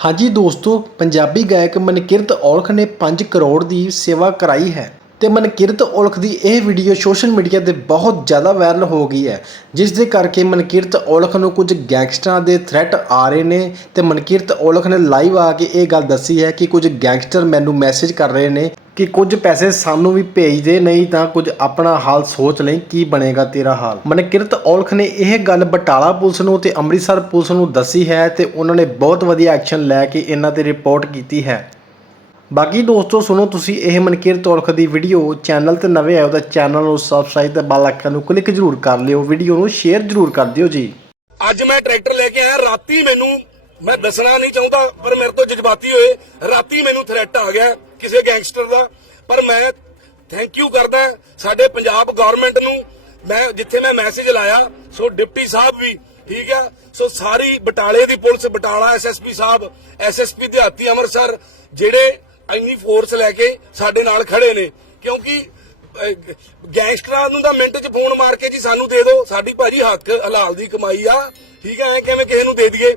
ਹਾਂਜੀ ਦੋਸਤੋ, ਪੰਜਾਬੀ ਗਾਇਕ ਮਨਕਿਰਤ ਔਲਖ ਨੇ 5 ਕਰੋੜ ਦੀ ਸੇਵਾ ਕਰਾਈ ਹੈ ਤੇ ਮਨਕਿਰਤ ਔਲਖ ਦੀ ਇਹ ਵੀਡੀਓ ਸੋਸ਼ਲ ਮੀਡੀਆ ਤੇ ਬਹੁਤ ਜ਼ਿਆਦਾ ਵਾਇਰਲ ਹੋ ਗਈ ਹੈ, ਜਿਸ ਦੇ ਕਰਕੇ ਮਨਕਿਰਤ ਔਲਖ ਨੂੰ ਕੁਝ ਗੈਂਗਸਟਰਾਂ ਦੇ ਥ੍ਰੈਟ ਆ ਰਹੇ ਨੇ ਤੇ ਮਨਕਿਰਤ ਔਲਖ ਨੇ ਲਾਈਵ ਆ ਕੇ ਇਹ ਗੱਲ ਦੱਸੀ ਹੈ ਕਿ ਕੁਝ ਗੈਂਗਸਟਰ ਮੈਨੂੰ ਮੈਸੇਜ ਕਰ ਰਹੇ ਨੇ ਕਿ ਕੁਝ ਪੈਸੇ ਸਾਨੂੰ ਵੀ ਭੇਜ ਦੇ ਨਹੀਂ ਤਾਂ ਕੁਝ ਆਪਣਾ ਹਾਲ ਸੋਚ ਲਈ ਕੀ ਬਣੇਗਾ ਤੇਰਾ ਹਾਲ। ਮਨਕਿਰਤ ਔਲਖ ਨੇ ਇਹ ਗੱਲ ਬਟਾਲਾ ਪੁਲਿਸ ਨੂੰ ਤੇ ਅੰਮ੍ਰਿਤਸਰ ਪੁਲਿਸ ਨੂੰ ਦੱਸੀ ਹੈ ਤੇ ਉਹਨਾਂ ਨੇ ਬਹੁਤ ਵਧੀਆ ਐਕਸ਼ਨ ਲੈ ਕੇ ਇਹਨਾਂ ਤੇ ਰਿਪੋਰਟ ਕੀਤੀ ਹੈ। ਬਾਕੀ ਦੋਸਤੋ, ਸੁਣੋ ਤੁਸੀਂ ਇਹ ਮਨਕਿਰਤ ਔਲਖ ਦੀ ਵੀਡੀਓ। ਚੈਨਲ ਤੇ ਨਵੇਂ ਆਏ ਹੋ ਤਾਂ ਚੈਨਲ ਨੂੰ ਸਬਸਕ੍ਰਾਈਬ ਤੇ ਬੈਲ ਆਈਕਨ ਨੂੰ ਕਲਿੱਕ ਜ਼ਰੂਰ ਕਰ ਲਿਓ। ਵੀਡੀਓ ਨੂੰ ਸ਼ੇਅਰ ਜ਼ਰੂਰ ਕਰ ਦਿਓ ਜੀ। ਅੱਜ ਮੈਂ ਟਰੈਕਟਰ ਲੈ ਕੇ ਆਇਆ, ਰਾਤੀ ਮੈਨੂੰ, ਮੈਂ ਦੱਸਣਾ ਨਹੀਂ ਚਾਹੁੰਦਾ, ਪਰ ਮੇਰੇ ਤੋਂ ਜਜ਼ਬਾਤੀ ਹੋਏ, ਰਾਤੀ ਮੈਨੂੰ ਥ੍ਰੈਟ ਆ ਗਿਆ। ਕਿਸੇ ਗੈਂਗਸਟਰ ਦਾ। ਪਰ ਮੈਂ ਥੈਂਕ ਯੂ ਕਰਦਾ ਸਾਡੇ ਪੰਜਾਬ ਗਵਰਨਮੈਂਟ ਨੂੰ। ਮੈਂ ਜਿੱਥੇ ਮੈਂ ਮੈਸੇਜ ਲਾਇਆ, ਸੋ ਡਿਪਟੀ ਸਾਹਿਬ ਵੀ ਠੀਕ ਆ। ਸੋ ਸਾਰੀ ਬਟਾਲੇ ਦੀ ਪੁਲਿਸ, ਬਟਾਲਾ ਐਸਐਸਪੀ ਸਾਹਿਬ ਐਸਐਸਪੀ ਦਿਹਾਤੀ ਅੰਮ੍ਰਿਤਸਰ, ਜਿਹੜੇ ਇੰਨੀ ਫੋਰਸ ਲੈ ਕੇ ਸਾਡੇ ਨਾਲ ਖੜੇ ਨੇ। ਕਿਉਂਕਿ ਗੈਂਗਸਟਰਾਂ ਨੂੰ ਤਾਂ ਮਿੰਟ 'ਚ ਫੋਨ ਮਾਰ ਕੇ ਜੀ ਸਾਨੂੰ ਦੇ ਦਿਓ। ਸਾਡੀ ਭਾਜੀ ਹੱਕ, ਹਲਾਲ ਦੀ ਕਮਾਈ ਆ। ਠੀਕ ਹੈ ਐ ਕਿਵੇਂ ਕਿਸੇ ਨੂੰ ਦੇ ਦਈਏ।